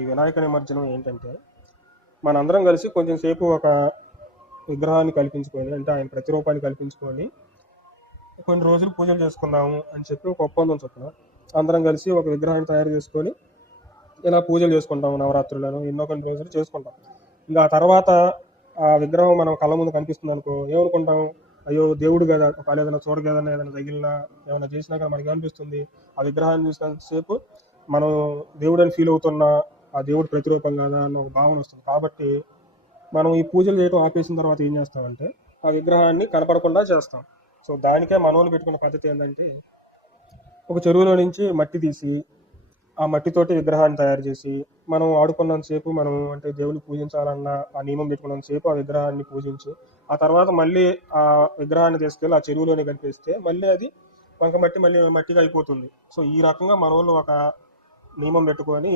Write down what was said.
ఈ వినాయక నిమజ్జనం ఏంటంటే మనందరం కలిసి కొంచెం సేపు ఒక విగ్రహాన్ని కల్పించుకొని, అంటే ఆయన ప్రతిరూపాన్ని కల్పించుకొని కొన్ని రోజులు పూజలు చేసుకుందాము అని చెప్పి ఒక ఒప్పందం చొప్పున అందరం కలిసి ఒక విగ్రహాన్ని తయారు చేసుకొని ఇలా పూజలు చేసుకుంటాము. నవరాత్రులను ఎన్నో కొన్ని రోజులు చేసుకుంటాం. ఇంకా ఆ తర్వాత ఆ విగ్రహం మనం కళ్ళ ముందు కనిపిస్తుంది అనుకో, ఏమనుకుంటాం, అయ్యో దేవుడు కదా, ఒకవేళ ఏదైనా చూడక ఏదైనా తగిలినా ఏమైనా చేసినా కానీ మనకి అనిపిస్తుంది, ఆ విగ్రహాన్ని చూసినంతసేపు మనం దేవుడు అని ఫీల్ అవుతున్నా ఆ దేవుడు ప్రతిరూపం కదా అన్న ఒక భావన వస్తుంది. కాబట్టి మనం ఈ పూజలు చేయడం ఆపేసిన తర్వాత ఏం చేస్తామంటే ఆ విగ్రహాన్ని కనపడకుండా చేస్తాం. సో దానికే మనోళ్ళు పెట్టుకున్న పద్ధతి ఏంటంటే, ఒక చెరువులో నుంచి మట్టి తీసి ఆ మట్టితోటి విగ్రహాన్ని తయారు చేసి మనం ఆడుకున్నంతసేపు, మనం అంటే దేవుని పూజించాలన్న ఆ నియమం పెట్టుకున్నంతసేపు ఆ విగ్రహాన్ని పూజించి ఆ తర్వాత మళ్ళీ ఆ విగ్రహాన్ని తీసుకెళ్ళి ఆ చెరువులోనే కలిపేస్తే మళ్ళీ అది మళ్ళీ మట్టిగా అయిపోతుంది. సో ఈ రకంగా మన వాళ్ళు ఒక నియమం పెట్టుకొని